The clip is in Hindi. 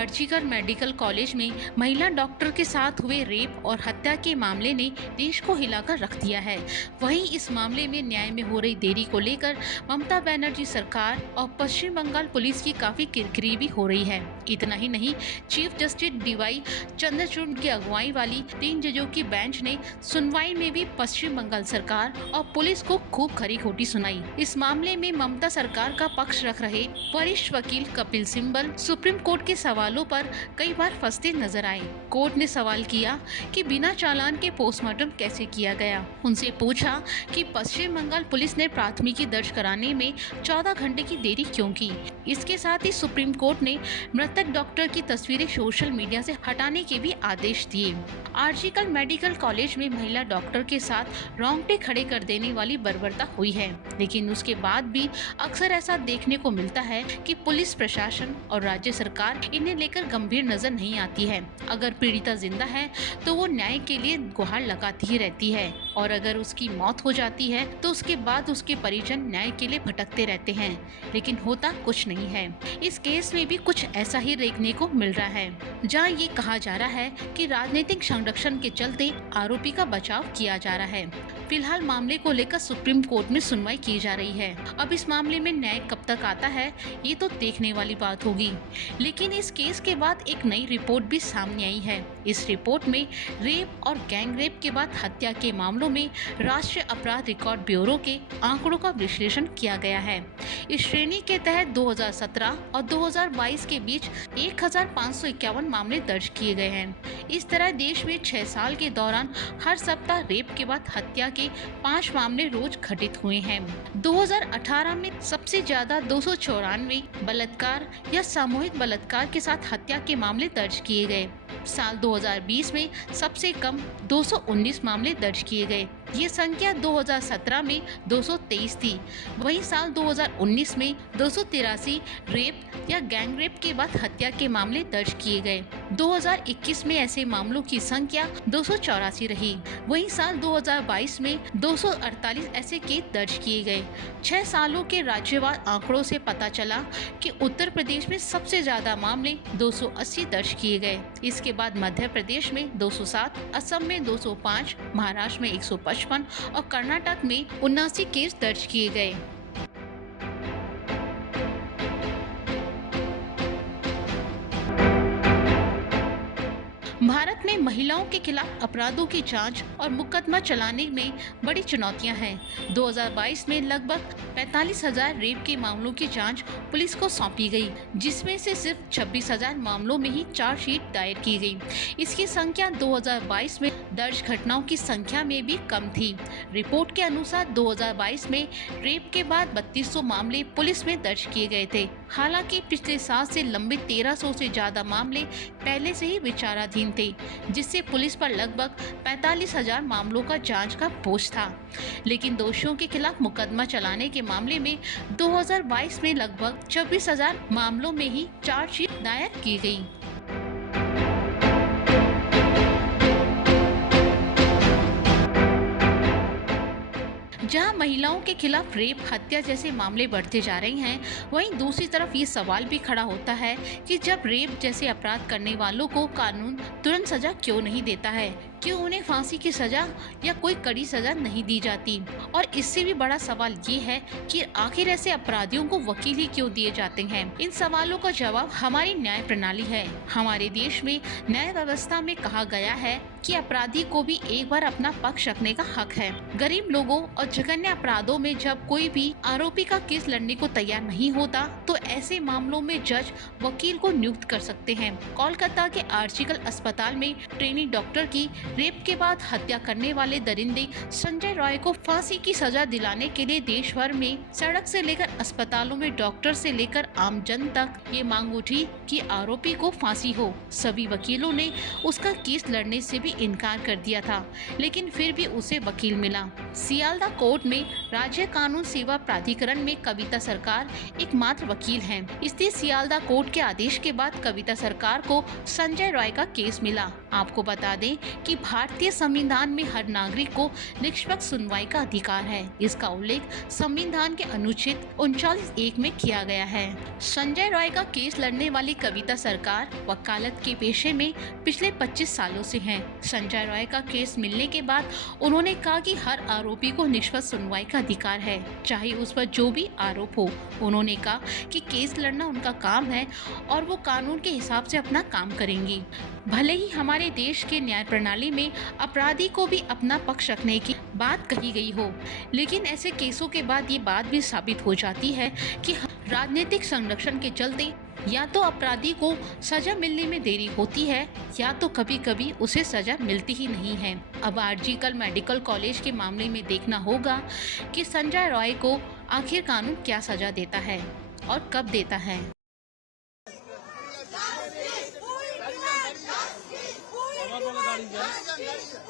आर्जिकर मेडिकल कॉलेज में महिला डॉक्टर के साथ हुए रेप और हत्या के मामले ने देश को हिलाकर रख दिया है। वहीं इस मामले में न्याय में हो रही देरी को लेकर ममता बनर्जी सरकार और पश्चिम बंगाल पुलिस की काफी किरकिरी भी हो रही है। इतना ही नहीं, चीफ जस्टिस डीवाई चंद्रचूड़ की अगुवाई वाली 3 जजों की बेंच ने सुनवाई में भी पश्चिम बंगाल सरकार और पुलिस को खूब खरी खोटी सुनाई। इस मामले में ममता सरकार का पक्ष रख रहे वरिष्ठ वकील कपिल सिब्बल सुप्रीम कोर्ट के सवालों पर कई बार फंसते नजर आए। कोर्ट ने सवाल किया कि बिना चालान के पोस्टमार्टम कैसे किया गया। उनसे पूछा कि पश्चिम बंगाल पुलिस ने प्राथमिकी दर्ज कराने में 14 घंटे की देरी क्यों की। इसके साथ ही सुप्रीम कोर्ट ने मृतक डॉक्टर की तस्वीरें सोशल मीडिया से हटाने के भी आदेश दिए। आर्जिकर मेडिकल कॉलेज में महिला डॉक्टर के साथ रोंगटे खड़े कर देने वाली बर्बरता हुई है, लेकिन उसके बाद भी अक्सर ऐसा देखने को मिलता है कि पुलिस प्रशासन और राज्य सरकार इन्हें लेकर गंभीर नजर नहीं आती है। अगर पीड़िता जिंदा है तो वो न्याय के लिए गुहार लगाती ही रहती है, और अगर उसकी मौत हो जाती है तो उसके बाद उसके परिजन न्याय के लिए भटकते रहते हैं, लेकिन होता कुछ नहीं है। इस केस में भी कुछ ऐसा ही देखने को मिल रहा है, जहां ये कहा जा रहा है कि राजनीतिक संरक्षण के चलते आरोपी का बचाव किया जा रहा है। फिलहाल मामले को लेकर सुप्रीम कोर्ट में सुनवाई की जा रही है। अब इस मामले में न्याय कब तक आता है ये तो देखने वाली बात होगी। लेकिन इस केस के बाद एक नई रिपोर्ट भी सामने आई है। इस रिपोर्ट में रेप और गैंग रेप के बाद हत्या के मामलों में राष्ट्रीय अपराध रिकॉर्ड ब्यूरो के आंकड़ों का विश्लेषण किया गया है। इस श्रेणी के तहत 2017 और 2022 के बीच 1551 मामले दर्ज किए गए हैं। इस तरह देश में 6 साल के दौरान हर सप्ताह रेप के बाद हत्या के 5 मामले रोज घटित हुए हैं। 2018 में सबसे ज्यादा 294 बलात्कार या सामूहिक बलात्कार के साथ हत्या के मामले दर्ज किए गए। साल 2020 में सबसे कम 219 मामले दर्ज किए गए। ये संख्या 2017 में 223 थी। वहीं साल 2019 में 283 रेप या गैंग रेप के बाद हत्या के मामले दर्ज किए गए। 2021 में ऐसे मामलों की संख्या 284 रही। वहीं साल 2022 में 248 ऐसे केस दर्ज किए गए। 6 सालों के राज्यवार आंकड़ों से पता चला कि उत्तर प्रदेश में सबसे ज्यादा मामले 280 दर्ज किए गए। इसके बाद मध्य प्रदेश में 207, असम में 205, महाराष्ट्र में 155 और कर्नाटक में 79 केस दर्ज किए गए। भारत में महिलाओं के खिलाफ अपराधों की जांच और मुकदमा चलाने में बड़ी चुनौतियां हैं। 2022 में लगभग 45,000 रेप के मामलों की जांच पुलिस को सौंपी गई, जिसमें से सिर्फ 26,000 मामलों में ही चार्जशीट दायर की गई। इसकी संख्या 2022 में दर्ज घटनाओं की संख्या में भी कम थी। रिपोर्ट के अनुसार 2022 में रेप के बाद 3200 मामले पुलिस में दर्ज किए गए थे। हालांकि पिछले साल से लंबित 1300 से ज्यादा मामले पहले से ही विचाराधीन थे, जिससे पुलिस पर लगभग 45,000 मामलों का जांच का बोझ था। लेकिन दोषियों के खिलाफ मुकदमा चलाने के मामले में 2022 में लगभग 26,000 मामलों में ही चार्जशीट दायर की गई। जहां महिलाओं के खिलाफ रेप, हत्या जैसे मामले बढ़ते जा रहे हैं, वहीं दूसरी तरफ ये सवाल भी खड़ा होता है कि जब रेप जैसे अपराध करने वालों को कानून तुरंत सजा क्यों नहीं देता है, क्यों उन्हें फांसी की सजा या कोई कड़ी सजा नहीं दी जाती। और इससे भी बड़ा सवाल ये है कि आखिर ऐसे अपराधियों को वकील ही क्यों दिए जाते हैं। इन सवालों का जवाब हमारी न्याय प्रणाली है। हमारे देश में न्याय व्यवस्था में कहा गया है कि अपराधी को भी एक बार अपना पक्ष रखने का हक है। गरीब लोगों और जघन्य अपराधों में जब कोई भी आरोपी का केस लड़ने को तैयार नहीं होता, तो ऐसे मामलों में जज वकील को नियुक्त कर सकते हैं। कोलकाता के आर्जिकर अस्पताल में ट्रेनी डॉक्टर की रेप के बाद हत्या करने वाले दरिंदे संजय रॉय को फांसी की सजा दिलाने के लिए देश भर में सड़क से लेकर अस्पतालों में डॉक्टर से लेकर आम जन तक ये मांग उठी कि आरोपी को फांसी हो। सभी वकीलों ने उसका केस लड़ने से भी भी इनकार कर दिया था, लेकिन फिर भी उसे वकील मिला। सियालदा कोर्ट में राज्य कानून सेवा प्राधिकरण में कविता सरकार एकमात्र वकील हैं। इसलिए सियालदा कोर्ट के आदेश के बाद कविता सरकार को संजय रॉय का केस मिला। आपको बता दें कि भारतीय संविधान में हर नागरिक को निष्पक्ष सुनवाई का अधिकार है। इसका उल्लेख संविधान के अनुच्छेद 39(1) में किया गया है। संजय रॉय का केस लड़ने वाली कविता सरकार वकालत के पेशे में पिछले 25 सालों से हैं। संजय रॉय का केस मिलने के बाद उन्होंने कहा कि हर आरोपी को निष्पक्ष सुनवाई का अधिकार है, चाहे उस पर जो भी आरोप हो। उन्होंने कहा कि केस लड़ना उनका काम है और वो कानून के हिसाब से अपना काम करेंगी। भले ही हमारे देश के न्याय प्रणाली में अपराधी को भी अपना पक्ष रखने की बात कही गई हो, लेकिन ऐसे केसों के बाद ये बात भी साबित हो जाती है कि राजनीतिक संरक्षण के चलते या तो अपराधी को सजा मिलने में देरी होती है या तो कभी कभी उसे सजा मिलती ही नहीं है। अब आरजीकर मेडिकल कॉलेज के मामले में देखना होगा कि संजय रॉय को आखिर कानून क्या सजा देता है और कब देता है। गाड़ी